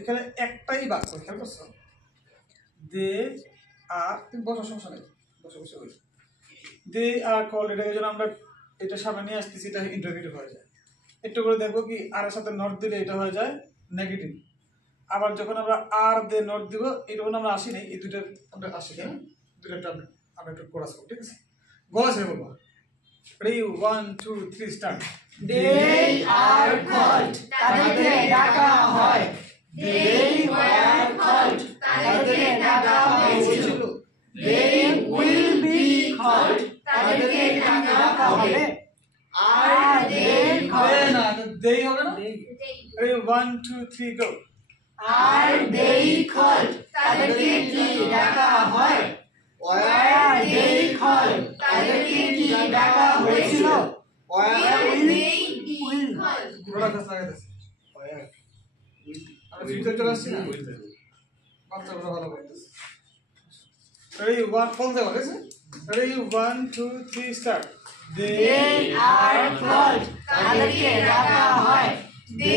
এখানে একটাই বাক্য, খেয়াল করছো? দে আর, তুমি বসো, সমস্যা নেই, বসে বসে বলি। দে আর কল, এটাকে যেন আমরা এটা সামনে নিয়ে আসতেছি, এটা ইন্টারভিউ হয়ে যায়। একটু করে দেখবো কি আর এর সাথে নট দিলে এটা হয়ে যায় নেগেটিভ। আবার যখন আমরা আর দে নট দিব, এটা আমরা আসি নাই, এই দুটো আমরা আসি, হ্যাঁ দুটো আমরা একটু কোরাস করব, ঠিক আছে? গলা ছেড়ে বলবো। Ready 1 2 3 start. They are called, তাদেরকে ডাকা হয়। দে ওয়্যার কল্ড, তাদেরকে ডাকা হয়েছিল। দে উইল বি কল্ড, তাদেরকে ডাকা হবে। আর দে দে না, দেই হবে না। Ready 1 2 3 go. Are they called, তাদেরকে কি ডাকা হয়? ওয়্যার দে কল্ড, তাদেরকে কি ডাকা হয়েছিল? Were will be called. বড় কাজ লাগাইতেছে। আর ফিউচার চলে আসছে না, বাচ্চাগুলো ভালো করতেছে। রেডি 1 ফল দেওয়া গেছে। Ready 1 2 3 start. They are called, তাদেরকে ডাকা হয়। They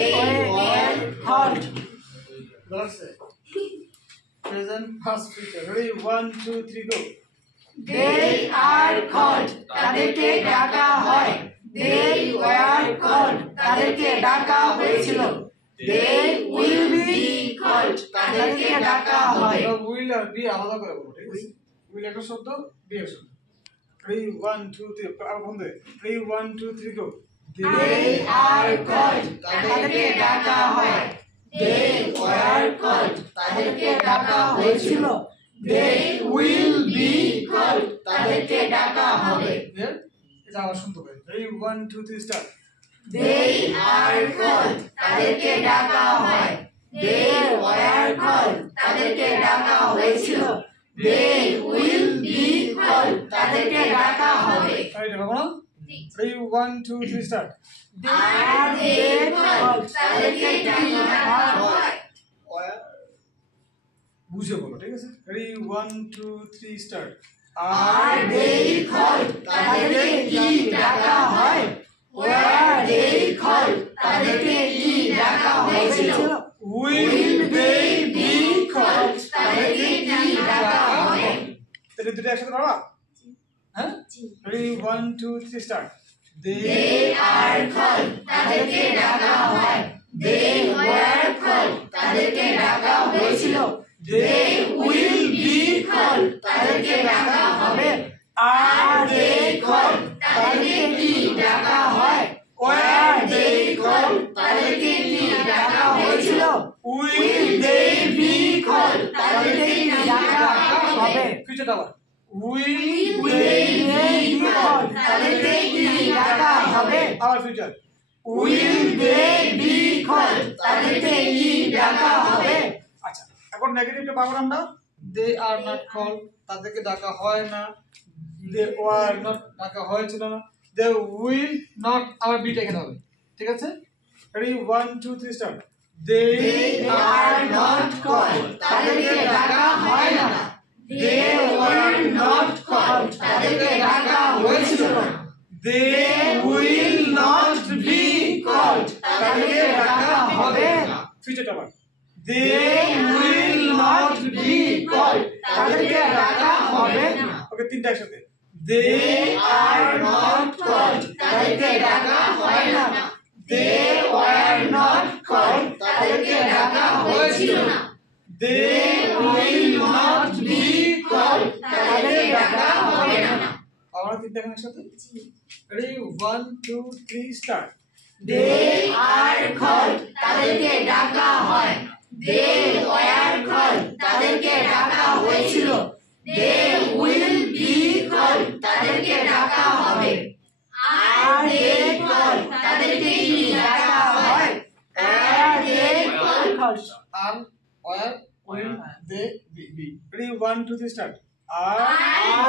were called. বলছে present first future. Ready 1 2 3 go. They are called, তাদেরকে ডাকা হয়। দে ওয়্যার কল্ড, তাদেরকে ডাকা হয়েছিল। দে উইল বি কল্ড, তাদেরকে ডাকা হয়। উইল আর বি আলাদা করে বলবো, ঠিক আছে? উইল একটা শব্দ, বি এর শব্দ। রেডি 1 2 3 আর বন্ধ। Ready 1 2 3 go. They are called, তাদেরকে ডাকা হয়। দে ওয়্যার কল্ড, তাদেরকে ডাকা হয়েছিল। দে উইল বি কল্ড, তাদেরকে ডাকা হবে। এটা আবার শুনতে পাই। Ready 1 2 3 start. They are called, তাদেরকে ডাকা হয়। দে ওয়্যার কল্ড, তাদেরকে ডাকা হয়েছিল। দে উইল বি কল্ড, তাদেরকে ডাকা হবে। রাইট হবে না? Ready 1 2 3 start. Are they called, তাদেরকে ডাকা হয়। বুঝে বলো, ঠিক আছে? Ready 1 2 3 start. Are they called, তাদেরকে কি ডাকা হয়? ওয়্যার দে কল্ড, তাদেরকে কি ডাকা হয়েছিল? উইল দে বি কল্ড, তাদেরকে কি ডাকা হবে? তাহলে দুটো একসাথে পারবা? হ্যাঁ? Ready 1 2 3 start. They are called, তাদেরকে ডাকা হয়। দে ওয়্যার কল্ড, তাদেরকে ডাকা হয়েছিল। দে উইল বি কল্ড, তাদেরকে ডাকা হবে। আর দে কল্ড, তাদেরকে কি ডাকা হয়? ওয়্যার দে কল্ড, তাদেরকে কি ডাকা হয়েছিল? উইল দে বি কল্ড, তাদেরকে কি ডাকা হবে? ফিউচারটা আবার। উইল দে বি কল্ড, তাদেরকে কি ডাকা হবে? আবার future. Will they be called, তাদেরকে কি ডাকা হবে? আচ্ছা, এখন নেগেটিভটা পাবো আমরা। দে আর নট কল, তাদেরকে ডাকা হয় না। দে ওয়ার নট, ডাকা হয়েছিল না। দে উইল নট, আবার বিটা এখানে হবে, ঠিক আছে? Ready 1 2 3 start. They are not called, তাদেরকে ডাকা হয় না। দে ওয়্যার নট কল্ড, তাদেরকে ডাকা হয়েছিল না। They will not be called, তাদেরকে ডাকা হবে না। ফিউচারটা আবার। They will not be called, তাদেরকে ডাকা হবে না। ওকে, তিনটা একসাথে। দে আর নট কল্ড, তাদেরকে ডাকা হয় না। দে ওয়্যার নট কল্ড, তাদেরকে ডাকা হয়েছিল না। They will not be called, তাদেরকে ডাকা হবে না। আবার তিনটা এখানে একসাথে। Ready 1 2 3 start. They are called, তাদেরকে ডাকা হয়। দে ওয়্যার কল্ড, তাদেরকে ডাকা হয়েছিল। দে উইল বি কল্ড, তাদেরকে ডাকা হবে। আর দে কল্ড, তাদেরকে কি ডাকা হয়? ওয়্যার দে কল্ড, আর were will they be. Ready 1 2 3 start. আর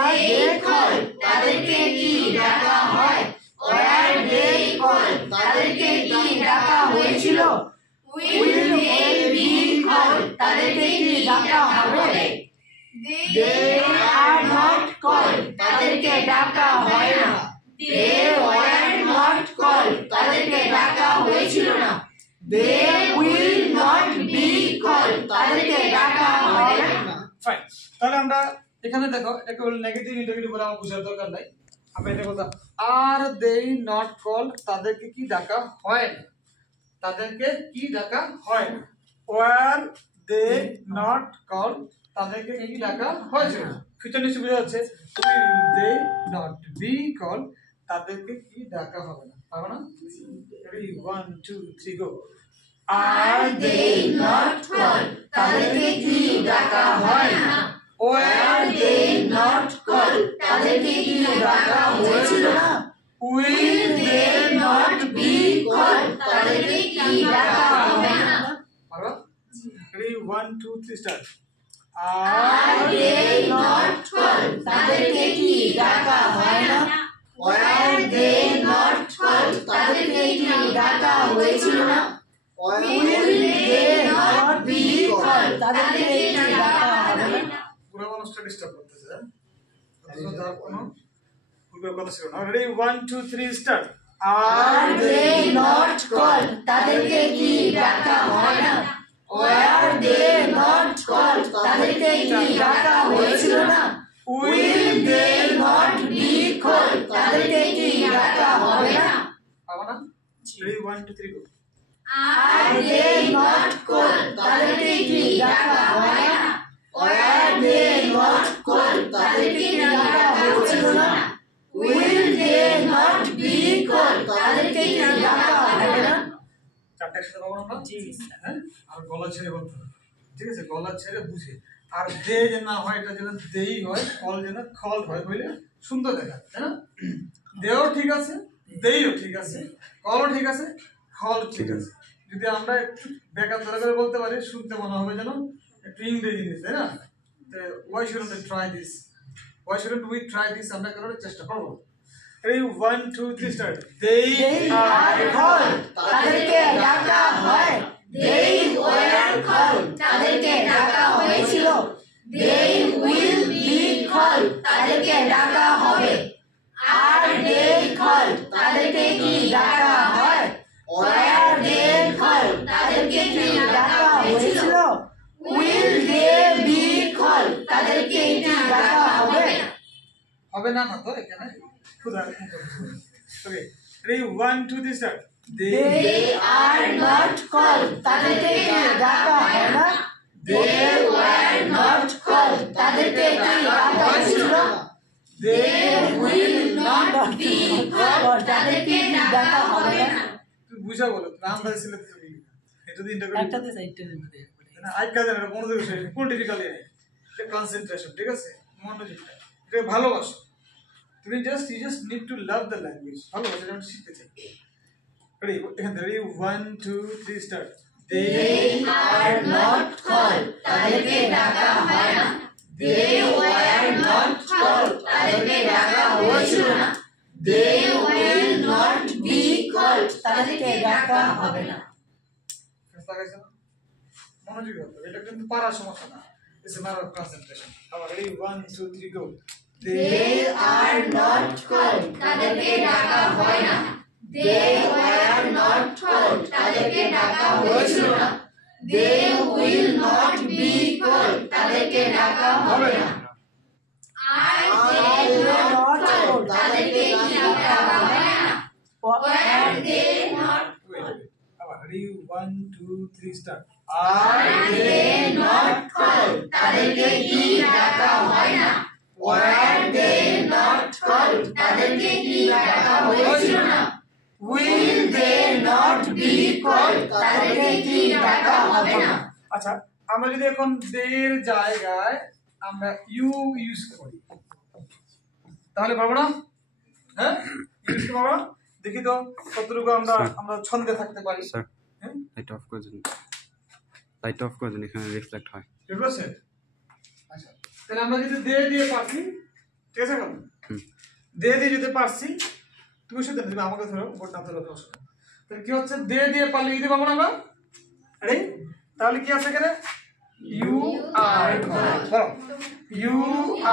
আর দে কল্ড, তাদেরকে কি ডাকা হয়? ওয়্যার দে কল্ড, তাদেরকে কি ডাকা হয়েছিল? উইল দে বি কল্ড, তাদেরকে কি ডাকা হবে? দে আর নট কল্ড, তাদেরকে ডাকা হয় না। দে ওয়্যার নট কল্ড, তাদেরকে ডাকা হয়েছিল না। They will not be fine. তাহলে আমরা এখানে দেখো এটা কেবল নেগেটিভ ইন্টারভিউ বলে আমার বোঝার দরকার নাই। আমরা এটা বলতাম আর দে নট কল, তাদেরকে কি ডাকা হয় না, তাদেরকে কি ডাকা হয় না। ওয়ার দে নট কল, তাদেরকে কি ডাকা হয়েছিল। ফিউচার নিশ্চয় বোঝা যাচ্ছে। Will they not be call, তাদেরকে কি ডাকা হবে না। পারবে না? Ready 1 2 3 go. Are they not call, তাদেরকে কি ডাকা হয় না। ওয়ার দে নট কল, তাদেরকে কি ডাকা হয়েছিল না। Will they not be call, তাদেরকে কি ডাকা হবে না। পারবা? Ready 1 2 3 start. Are they not call, তাদেরকে কি ডাকা হয় না। ওয়ার দে নট কল, তাদেরকে কি ডাকা হয়েছিল না। Will they not be call, তাদেরকে কি ডাকা হবে না। পুরো মানুষটা ডিস্টার্ব করতেছে। অথচ তার কোনো পূর্বের কথা ছিল না। Ready 1 2 3 start. Are they not call, তাদেরকে কি ডাকা হয় না। ওয়ার দে নট কল, তাদেরকে কি ডাকা হয়েছিল না। Will they not be call, তাদেরকে কি ডাকা হবে না। পাবা না? Ready 1 2 3 go. Are they not call, তাদেরকে কি ডাকা হয় না। ওয়ার দে নট কল, তাদেরকে কি ডাকা হয়েছিল না। Will they not be call, তাদেরকে কি ডাকা হবে না। চারটা একসাথে পাবো না আমরা? জি স্যার। হ্যাঁ? আর গলা ছেড়ে বলতে হবে। ঠিক আছে? গলা ছেড়ে বুঝে। আর দে যেন না হয়, এটা যেন দেই হয়, কল যেন খল হয়, বলে সুন্দর দেখায়, তাই না? দেও ঠিক আছে, দেইও ঠিক আছে, কলও ঠিক আছে, খল ঠিক আছে। যদি আমরা একটু ব্যাকআপ ধরে করে বলতে পারি, শুনতে মনে হবে যেন একটু ইংরেজি জিনিস, তাই না? Why shouldn't we try this, why shouldn't we try this, আমরা করার চেষ্টা করবো। এই 1 2 3 স্টার্ট। দে আর কল, তাদেরকে ডাকা হয়। দে ওয়ার কল, তাদেরকে ডাকা হয়েছিল। দে উইল বি কল, তাদেরকে ডাকা হবে। আর দে কল, তাদেরকে কি ডাকা হয়। ওয়ার দে কল, তাদেরকে কি ডাকা হয়েছিল। উইল দে বি কল, তাদেরকে কি ডাকা হবে। হবে না না তো এখানে খুদা। Okay ready 1 2 3 start. They are not call, তাদেরকে কি ডাকা হয় না। দে ওয়ার নট কল, তাদেরকে কি ডাকা হয়েছিল। They will not be call, তাদেরকে কি ডাকা হবে না। তুই বুঝা বলো, নাম দাইছিলে তুমি এটা দিন ইন্টারভিউ একটাতে সাইডটা দেন না আইকা জানা মনোযোগ বিষয় কোন ডিফিকাল্টি নেই, এটা কনসেন্ট্রেশন। ঠিক আছে? মনোযোগটা এটা ভালোবাসো তুমি। You just need to love the language. ভালোবাসা যেমন শিখতে চাই। রেডি এখান থেকে 1 2 3 start. They are not call, তাদেরকে ডাকা হয় না। দে ওয়ার নট কল, তাদেরকে ডাকা হয়েছিল না। They will not be call, তাদেরকে ডাকা হবে না। মনোযোগ হবে, এটা কিন্তু পারার সমস্যা না। It's a matter of concentration. আবার ready 1 2 3 go. They are not call, তাদেরকে ডাকা হয় না। দে ওয়ার নট কল, তাদেরকে ডাকা হয়েছিল না। They will not be call, তাদেরকে ডাকা হবে না। আর দে নট কল, তাদেরকে কি ডাকা হবে না। ওয়ার দে নট আবার ready 1 2 3 start. Are they not call, তাদেরকে কি ডাকা হয় না। ওয়ার দে নট কল, তাদেরকে কি ডাকা হয়েছিল না। Will they not be call, তাদেরকে কি ডাকা হবে না। আচ্ছা আমরা যদি এখন দের জায়গায় আমরা ইউ ইউজ করি তাহলে পারবো না? হ্যাঁ ইউজ করবো না। দেখি তো কতটুকু আমরা আমরা ছন্দে থাকতে পারি। স্যার হ্যাঁ লাইট অফ করে দিন, লাইট অফ করে দিন, এখানে রিফ্লেক্ট হয়। ঠিক আছে? আচ্ছা তাহলে আমরা যদি দে দিয়ে পারছি, ঠিক আছে? এখন দে দিয়ে যদি পারছি, তুমি শুধু তুমি আমাকে ধরো, বোর্ড না ধরো প্রশ্ন। তাহলে কি হচ্ছে দে দিয়ে পারলে দিতে পারবো না আমরা? রেডি? তাহলে কি আছে এখানে? You are call. বলো ইউ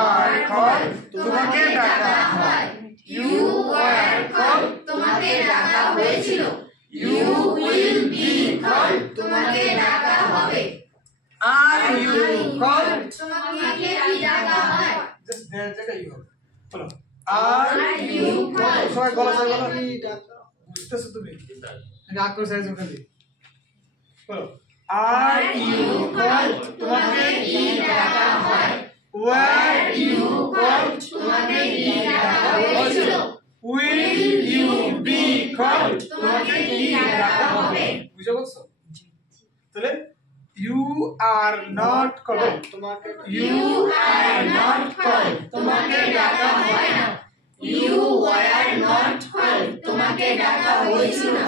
আর কল, তোমাকে ডাকা হয়। ইউ ওয়ার কল, তোমাকে ডাকা হয়েছিল। ইউ উইল বি কল, তোমাকে ডাকা হবে। আর ইউ কল, তোমাকে এর জায়গায় ইউ হবে বলো আর ইউ কল সবাই বলা যায় বলো বুঝতেছো তুমি রাগ করে সাইজ ওখানে বলো আর ইউ কল তোমাকে কি ডাকা হয় ওয়্যার ইউ কল তোমাকে কি ডাকা হয়েছিল উইল ইউ বি কল তোমাকে কি ডাকা হবে বুঝতে পারছো তাহলে ইউ আর নট কল তোমাকে ইউ আর নট কল তোমাকে ডাকা হয় না ইউ ওয়ার নট কল তোমাকে ডাকা হয়েছিল না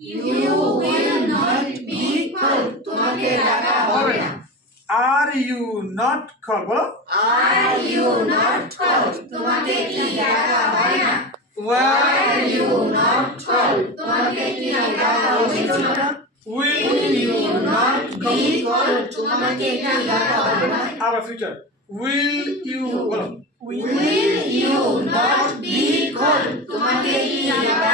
you will not be call তোমাকে ডাকা হবে না আর ইউ নট কল বলো আর ইউ নট কল তোমাকে কি ডাকা হয় না ওয়্যার ইউ নট কল তোমাকে কি ডাকা হয়েছিল না will you not be call তোমাকে কি ডাকা হবে না আবার ফিউচার উইল ইউ বলো will you not be call তোমাকে কি ডাকা